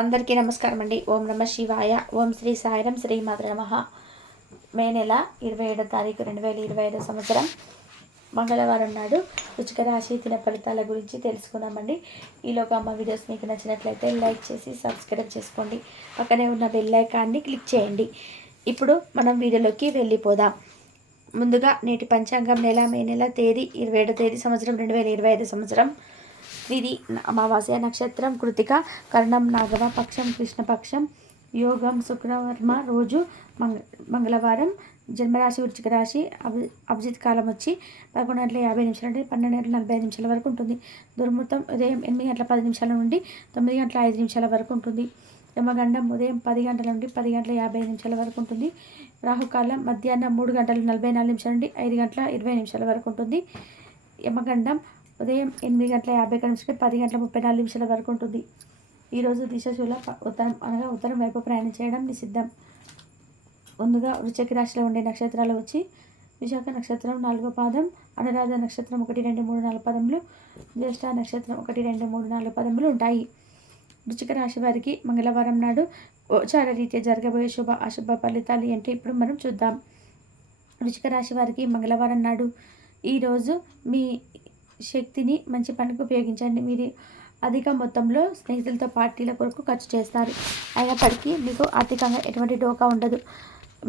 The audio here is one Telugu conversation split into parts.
అందరికీ నమస్కారం అండి. ఓం నమ శివాయ. ఓం శ్రీ సాయిరం శ్రీమాత్రే నమః. మే నెల 27వ తారీఖు 2025 సంవత్సరం మంగళవారం నాడు వృశ్చిక రాశి దిన ఫలితాల గురించి తెలుసుకుందామండి. ఈలోగా మా వీడియోస్ మీకు నచ్చినట్లయితే లైక్ చేసి సబ్స్క్రైబ్ చేసుకోండి. పక్కనే ఉన్న బెల్ ఐకాన్ని క్లిక్ చేయండి. ఇప్పుడు మనం వీడియోలోకి వెళ్ళిపోదాం. ముందుగా నేటి పంచాంగం మే నెల తేదీ 27వ తేదీ సంవత్సరం 2025 సంవత్సరం. ఇది అమావాస్య నక్షత్రం కృతిక, కర్ణం నాగవ పక్షం, కృష్ణపక్షం, యోగం శుక్రవర్మ, రోజు మంగళవారం, జన్మరాశి వృశ్చిక రాశి, అభిజిత్ కాలం వచ్చి 11:50 నుండి 12:45 వరకు ఉంటుంది. దుర్ముహూర్తం ఉదయం 8:10 నుండి 9:05 వరకు ఉంటుంది. యమగండం ఉదయం 10 గంటల నుండి 10:55 వరకు ఉంటుంది. రాహుకాలం మధ్యాహ్నం 3:44 నుండి 5:20 వరకు ఉంటుంది. యమగండం ఉదయం 8:50 నుంచి 10:34 వరకు ఉంటుంది. ఈరోజు దిశశూల ఉత్తరం అనగా ఉత్తరం వైపు ప్రయాణం చేయడం నిషిద్ధం. ముందుగా వృశ్చిక రాశిలో ఉండే నక్షత్రాలు వచ్చి విశాఖ నక్షత్రం 4వ పాదం, అనురాధ నక్షత్రం 1, 2, 3, 4 పదములు, జ్యేష్ఠ నక్షత్రం 1, 2, 3, 4 పదములు ఉంటాయి. వృశ్చిక రాశి వారికి మంగళవారం నాడు గోచార రీత్యా జరగబోయే శుభ అశుభ ఫలితాలు ఏంటి ఇప్పుడు మనం చూద్దాం. వృశ్చిక రాశి వారికి మంగళవారం నాడు ఈరోజు మీ శక్తిని మంచి పనికి ఉపయోగించండి. మీరు అధిక మొత్తంలో స్నేహితులతో పార్టీల కొరకు ఖర్చు చేస్తారు. అయినప్పటికీ మీకు ఆర్థికంగా ఎటువంటి డోకా ఉండదు.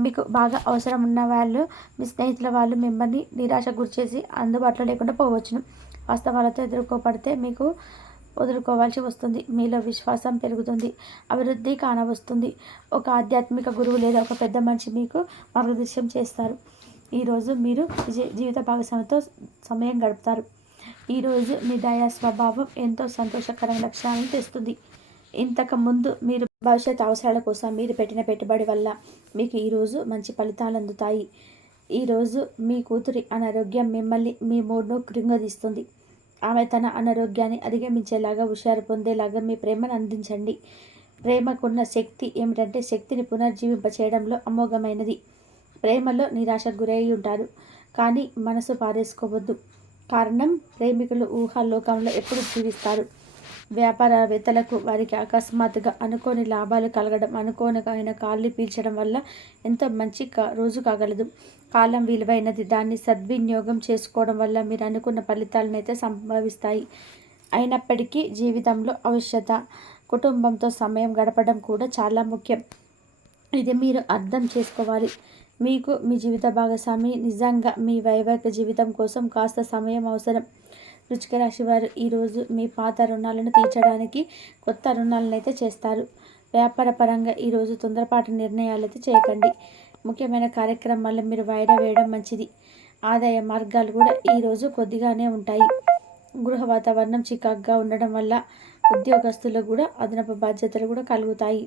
మీకు బాగా అవసరం ఉన్న వాళ్ళు, మీ స్నేహితుల వాళ్ళు మిమ్మల్ని నిరాశ గురిచేసి అందుబాటులో లేకుండా పోవచ్చును. వాస్తవాలతో ఎదుర్కోబడితే మీకు వదులుకోవాల్సి వస్తుంది. మీలో విశ్వాసం పెరుగుతుంది, అభివృద్ధి కానవస్తుంది. ఒక ఆధ్యాత్మిక గురువు లేదా ఒక పెద్ద మనిషి మీకు మార్గదర్శనం చేస్తారు. ఈరోజు మీరు జీవిత భాగస్వామితో సమయం గడుపుతారు. ఈరోజు మీ దయా స్వభావం ఎంతో సంతోషకరమైన లక్షణాలను తెస్తుంది. ఇంతకుముందు మీరు భవిష్యత్ అవసరాల కోసం మీరు పెట్టిన పెట్టుబడి వల్ల మీకు ఈరోజు మంచి ఫలితాలు అందుతాయి. ఈరోజు మీ కూతురి అనారోగ్యం మిమ్మల్ని మీ మూడ్ను కృంగదీస్తుంది. ఆమె తన అనారోగ్యాన్ని అధిగమించేలాగా హుషారు పొందేలాగా మీ ప్రేమను అందించండి. ప్రేమకున్న శక్తి ఏమిటంటే శక్తిని పునర్జీవింపచేయడంలో అమోఘమైనది. ప్రేమలో నిరాశకు గురై ఉంటారు, కానీ మనసు పారేసుకోవద్దు. కారణం ప్రేమికులు ఊహాలోకంలో ఎప్పుడు జీవిస్తారు. వ్యాపారవేత్తలకు వారికి అకస్మాత్తుగా అనుకోని లాభాలు కలగడం, అనుకోని కాళ్ళు పీల్చడం వల్ల ఎంతో మంచి రోజు కాగలదు. కాలం విలువైనది, దాన్ని సద్వినియోగం చేసుకోవడం వల్ల మీరు అనుకున్న ఫలితాలనైతే సంభవిస్తాయి. అయినప్పటికీ జీవితంలో ఆవశ్యకత కుటుంబంతో సమయం గడపడం కూడా చాలా ముఖ్యం. ఇది మీరు అర్థం చేసుకోవాలి. మీకు మీ జీవిత భాగస్వామి నిజంగా మీ వైవాహిక జీవితం కోసం కాస్త సమయం అవసరం. వృశ్చిక రాశి వారు ఈరోజు మీ పాత రుణాలను తీర్చడానికి కొత్త రుణాలనైతే చేస్తారు. వ్యాపార పరంగా ఈరోజు తొందరపాటు నిర్ణయాలైతే చేయకండి. ముఖ్యమైన కార్యక్రమాల్లో మీరు వాయిదా వేయడం మంచిది. ఆదాయ మార్గాలు కూడా ఈరోజు కొద్దిగానే ఉంటాయి. గృహ వాతావరణం చికాకుగా ఉండడం వల్ల ఉద్యోగస్తులకు కూడా అదనపు బాధ్యతలు కూడా కలుగుతాయి.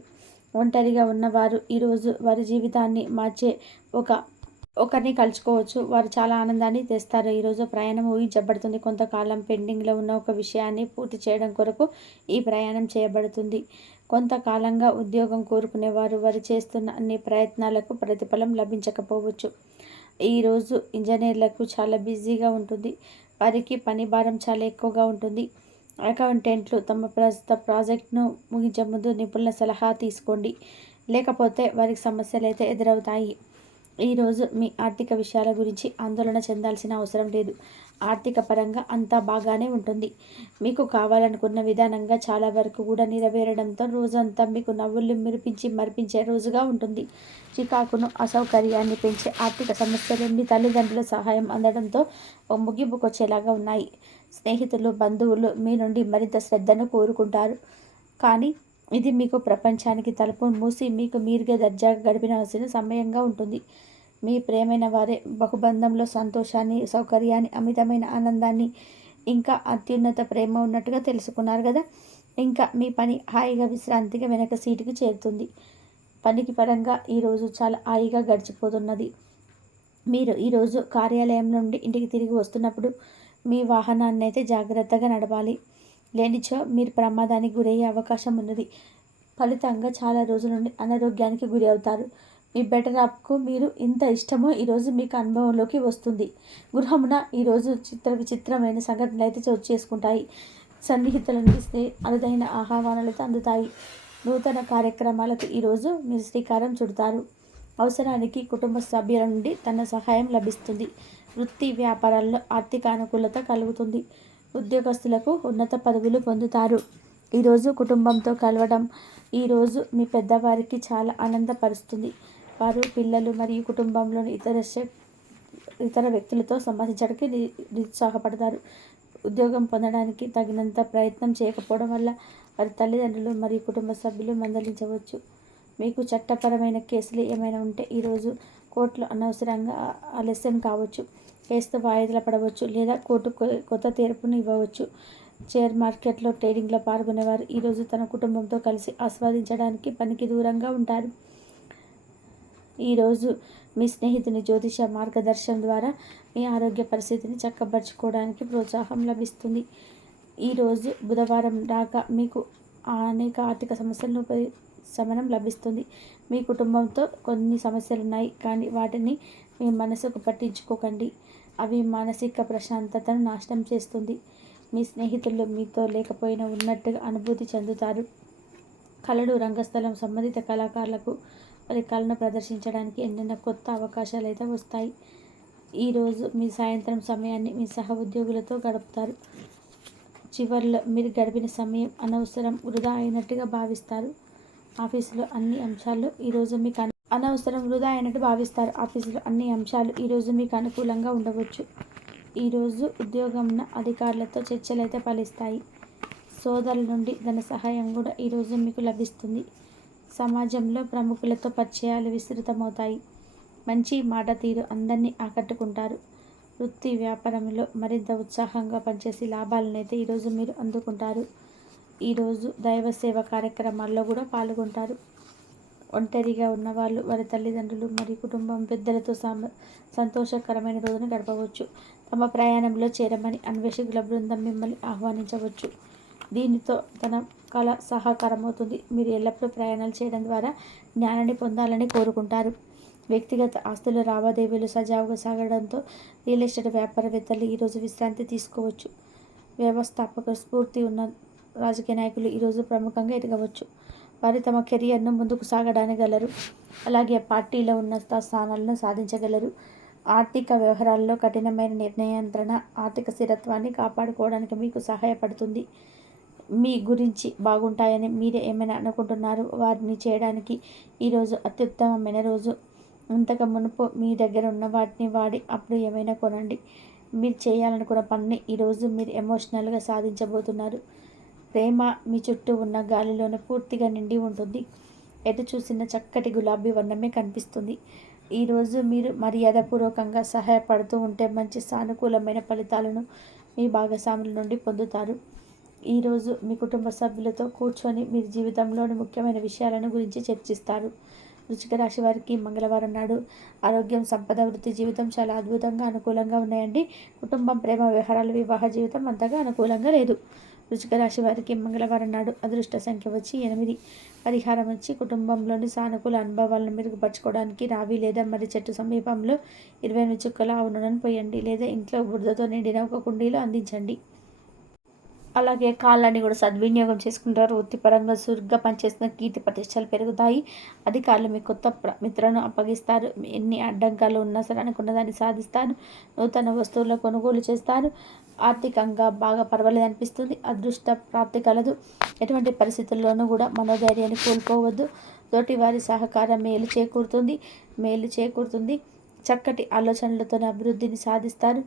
ఒంటరిగా ఉన్నవారు ఈరోజు వారి జీవితాన్ని మార్చే ఒకరిని కలుసుకోవచ్చు. వారు చాలా ఆనందాన్ని తెస్తారు. ఈరోజు ప్రయాణం ఊహించబడుతుంది. కొంతకాలం పెండింగ్లో ఉన్న ఒక విషయాన్ని పూర్తి చేయడం కొరకు ఈ ప్రయాణం చేయబడుతుంది. కొంతకాలంగా ఉద్యోగం కోరుకునేవారు వారు చేస్తున్న అన్ని ప్రయత్నాలకు ప్రతిఫలం లభించకపోవచ్చు. ఈరోజు ఇంజనీర్లకు చాలా బిజీగా ఉంటుంది. వారికి పని భారం చాలా ఎక్కువగా ఉంటుంది. అకౌంటెంట్లు తమ ప్రస్తుత ప్రాజెక్ట్ను ముగించే ముందు నిపుణుల సలహా తీసుకోండి, లేకపోతే వారికి సమస్యలు అయితే ఎదురవుతాయి. ఈరోజు మీ ఆర్థిక విషయాల గురించి ఆందోళన చెందాల్సిన అవసరం లేదు. ఆర్థిక పరంగా అంతా బాగానే ఉంటుంది. మీకు కావాలనుకున్న విధానంగా చాలా వరకు కూడా నెరవేరడంతో రోజంతా మీకు నవ్వులు మరిపించే రోజుగా ఉంటుంది. చికాకును అసౌకర్యాన్ని పెంచే ఆర్థిక సమస్యలు మీ తల్లిదండ్రుల సహాయం అందడంతో ముగింపుకొచ్చేలాగా ఉన్నాయి. స్నేహితులు, బంధువులు మీ నుండి మరింత శ్రద్ధను కోరుకుంటారు, కానీ ఇది మీకు ప్రపంచానికి తలుపు మూసి మీకు మీరుగా దర్జాగా గడిపినవలసిన సమయంగా ఉంటుంది. మీ ప్రేమైన వారే బహుబంధంలో సంతోషాన్ని, సౌకర్యాన్ని, అమితమైన ఆనందాన్ని, ఇంకా అత్యున్నత ప్రేమ ఉన్నట్టుగా తెలుసుకున్నారు కదా. ఇంకా మీ పని హాయిగా విశ్రాంతిగా వెనక సీటుకి చేరుతుంది. పనికి పరంగా ఈరోజు చాలా హాయిగా గడిచిపోతున్నది. మీరు ఈరోజు కార్యాలయం నుండి ఇంటికి తిరిగి వస్తున్నప్పుడు మీ వాహనాన్ని అయితే జాగ్రత్తగా నడపాలి. లేనిచో మీరు ప్రమాదానికి గురయ్యే అవకాశం ఉన్నది. ఫలితంగా చాలా రోజుల నుండి అనారోగ్యానికి గురి అవుతారు. మీ బెటర్ యాప్కు మీరు ఇంత ఇష్టమో ఈరోజు మీకు అనుభవంలోకి వస్తుంది. గృహమున ఈరోజు విచిత్రమైన సంఘటనలు అయితే చోటు చేసుకుంటాయి. సన్నిహితుల నుండి అరుదైన ఆహ్వానాలు అయితే అందుతాయి. నూతన కార్యక్రమాలకు ఈరోజు మీరు శ్రీకారం చుడతారు. అవసరానికి కుటుంబ సభ్యుల నుండి తన సహాయం లభిస్తుంది. వృత్తి వ్యాపారాల్లో ఆర్థిక అనుకూలత కలుగుతుంది. ఉద్యోగస్తులకు ఉన్నత పదవులు పొందుతారు. ఈరోజు కుటుంబంతో కలవడం ఈరోజు మీ పెద్దవారికి చాలా ఆనందపరుస్తుంది. వారు పిల్లలు మరియు కుటుంబంలోని ఇతర వ్యక్తులతో సంభాషించడానికి నిరుత్సాహపడతారు. ఉద్యోగం పొందడానికి తగినంత ప్రయత్నం చేయకపోవడం వల్ల వారి తల్లిదండ్రులు మరియు కుటుంబ సభ్యులు మందలించవచ్చు. మీకు చట్టపరమైన కేసులు ఏమైనా ఉంటే ఈరోజు కోర్టులో అనవసరంగా ఆలస్యం కావచ్చు. కేసుతో వాయిదాలు పడవచ్చు లేదా కోర్టు కొత్త తీర్పును ఇవ్వవచ్చు. షేర్ మార్కెట్లో ట్రేడింగ్లో పాల్గొనేవారు ఈరోజు తన కుటుంబంతో కలిసి ఆస్వాదించడానికి పనికి దూరంగా ఉంటారు. ఈరోజు మీ స్నేహితుని జ్యోతిష మార్గదర్శనం ద్వారా మీ ఆరోగ్య పరిస్థితిని చక్కబరుచుకోవడానికి ప్రోత్సాహం లభిస్తుంది. ఈరోజు బుధవారం రాక మీకు అనేక ఆర్థిక సమస్యలను ఉపశమనం లభిస్తుంది. మీ కుటుంబంతో కొన్ని సమస్యలు ఉన్నాయి, కానీ వాటిని మీ మనసుకు పట్టించుకోకండి. అవి మానసిక ప్రశాంతతను నాశనం చేస్తుంది. మీ స్నేహితులు మీతో లేకపోయినా ఉన్నట్టుగా అనుభూతి చెందుతారు. కళలు, రంగస్థలం సంబంధిత కళాకారులకు వారి కళను ప్రదర్శించడానికి ఎన్నెన్నో కొత్త అవకాశాలు అయితే వస్తాయి. ఈరోజు మీ సాయంత్రం సమయాన్ని మీ సహ ఉద్యోగులతో గడుపుతారు. చివరిలో మీరు గడిపిన సమయం అనవసరం వృధా అయినట్టుగా భావిస్తారు. ఆఫీసులో అన్ని అంశాలు ఈరోజు మీకు ఈరోజు మీకు అనుకూలంగా ఉండవచ్చు. ఈరోజు ఉద్యోగంన అధికారులతో చర్చలు అయితే ఫలిస్తాయి. సోదరుల నుండి ధన సహాయం కూడా ఈరోజు మీకు లభిస్తుంది. సమాజంలో ప్రముఖులతో పరిచయాలు విస్తృతమవుతాయి. మంచి మాట తీరు అందరినీ ఆకట్టుకుంటారు. వృత్తి వ్యాపారంలో మరింత ఉత్సాహంగా పనిచేసి లాభాలనైతే ఈరోజు మీరు అందుకుంటారు. ఈరోజు దైవ సేవ కార్యక్రమాల్లో కూడా పాల్గొంటారు. ఒంటరిగా ఉన్నవాళ్ళు వారి తల్లిదండ్రులు మరియు కుటుంబం పెద్దలతో సంతోషకరమైన రోజును గడపవచ్చు. తమ ప్రయాణంలో చేరమని అన్వేషకుల బృందం మిమ్మల్ని ఆహ్వానించవచ్చు. దీనితో తన కళ సహకారమవుతుంది. మీరు ఎల్లప్పుడూ ప్రయాణాలు చేయడం ద్వారా జ్ఞానాన్ని పొందాలని కోరుకుంటారు. వ్యక్తిగత ఆస్తుల లావాదేవీలు సజావుగా సాగడంతో రియల్ ఎస్టేట్ వ్యాపారవేత్తలు ఈరోజు విశ్రాంతి తీసుకోవచ్చు. వ్యవస్థాపక స్ఫూర్తి ఉన్న రాజకీయ నాయకులు ఈరోజు ప్రముఖంగా ఎదగవచ్చు. వారు తమ కెరియర్ను ముందుకు సాగడానిగలరు. అలాగే పార్టీలో ఉన్నత స్థానాలను సాధించగలరు. ఆర్థిక వ్యవహారాల్లో కఠినమైన నియంత్రణ ఆర్థిక స్థిరత్వాన్ని కాపాడుకోవడానికి మీకు సహాయపడుతుంది. మీ గురించి బాగుంటాయని మీరే ఏమైనా అనుకుంటున్నారు వారిని చేయడానికి ఈరోజు అత్యుత్తమమైన రోజు. ఇంతకు మునుపు మీ దగ్గర ఉన్న వాటిని వాడి అప్పుడు ఏమైనా కొనండి. మీరు చేయాలనుకున్న పనిని ఈరోజు మీరు ఎమోషనల్గా సాధించబోతున్నారు. ప్రేమ మీ చుట్టూ ఉన్న గాలిలోనే పూర్తిగా నిండి ఉంటుంది. ఎటు చూసిన చక్కటి గులాబీ వర్ణమే కనిపిస్తుంది. ఈరోజు మీరు మర్యాదపూర్వకంగా సహాయపడుతూ ఉంటే మంచి సానుకూలమైన ఫలితాలను మీ భాగస్వాముల నుండి పొందుతారు. ఈరోజు మీ కుటుంబ సభ్యులతో కూర్చొని మీరు జీవితంలోని ముఖ్యమైన విషయాలను గురించి చర్చిస్తారు. వృశ్చిక రాశి వారికి మంగళవారం నాడు ఆరోగ్యం, సంపద, వృత్తి జీవితం చాలా అద్భుతంగా అనుకూలంగా ఉన్నాయండి. కుటుంబం, ప్రేమ వ్యవహారాలు, వివాహ జీవితం అంతగా అనుకూలంగా లేదు. వృశ్చిక రాశి వారికి మంగళవారం నాడు అదృష్ట సంఖ్య వచ్చి 8. పరిహారం వచ్చి కుటుంబంలోని సానుకూల అనుభవాలను మెరుగుపరచుకోవడానికి రావి లేదా మర్రి చెట్టు సమీపంలో 28 చుక్కల ఆవు నూనెను పోయండి లేదా ఇంట్లో బురదతో నిండిన ఒక కుండీలో అందించండి. అలాగే కాలాన్ని కూడా సద్వినియోగం చేసుకుంటారు. వృత్తిపరంగా చురుగ్గా పనిచేసిన కీర్తి ప్రతిష్టలు పెరుగుతాయి. అధికారులు మీ కొత్త మిత్రను అప్పగిస్తారు. ఎన్ని అడ్డంకాలు ఉన్నా సరే అనుకున్న దాన్ని సాధిస్తారు. నూతన వస్తువుల కొనుగోలు చేస్తారు. ఆర్థికంగా బాగా పర్వాలేదు అనిపిస్తుంది. అదృష్ట ప్రాప్తి కలదు. ఎటువంటి పరిస్థితుల్లోనూ కూడా మనోధైర్యాన్ని కోల్పోవద్దు. తోటి వారి సహకారం మేలు చేకూరుతుంది. చక్కటి ఆలోచనలతోనే అభివృద్ధిని సాధిస్తారు.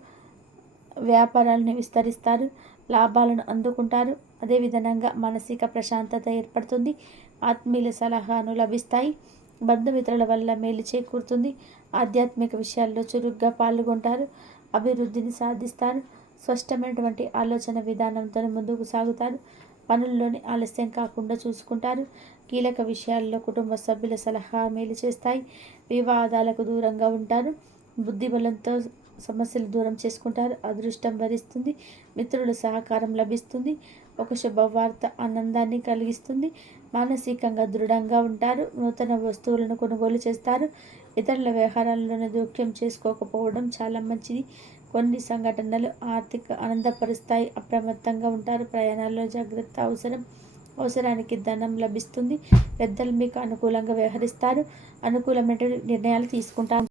వ్యాపారాలను విస్తరిస్తారు. లాభాలను అందుకుంటారు. అదేవిధంగా మానసిక ప్రశాంతత ఏర్పడుతుంది. ఆత్మీయుల సలహాను లభిస్తాయి. బంధుమిత్రుల వల్ల మేలు చేకూరుతుంది. ఆధ్యాత్మిక విషయాల్లో చురుగ్గా పాల్గొంటారు. అభివృద్ధిని సాధిస్తారు. స్పష్టమైనటువంటి ఆలోచన విధానంతో ముందుకు సాగుతారు. పనుల్లోని ఆలస్యం కాకుండా చూసుకుంటారు. కీలక విషయాల్లో కుటుంబ సభ్యుల సలహా మేలు చేస్తాయి. వివాదాలకు దూరంగా ఉంటారు. బుద్ధిబలంతో సమస్యలు దూరం చేసుకుంటారు. అదృష్టం వరిస్తుంది. మిత్రుల సహకారం లభిస్తుంది. ఒక శుభవార్త ఆనందాన్ని కలిగిస్తుంది. మానసికంగా దృఢంగా ఉంటారు. నూతన వస్తువులను కొనుగోలు చేస్తారు. ఇతరుల వ్యవహారాల్లోనే జోక్యం చేసుకోకపోవడం చాలా మంచిది. కొన్ని సంఘటనలు ఆర్థిక ఆనందపరుస్తాయి. అప్రమత్తంగా ఉంటారు. ప్రయాణాల్లో జాగ్రత్త అవసరం. అవసరానికి ధనం లభిస్తుంది. పెద్దలు మీకు అనుకూలంగా వ్యవహరిస్తారు. అనుకూలమైన నిర్ణయాలు తీసుకుంటారు.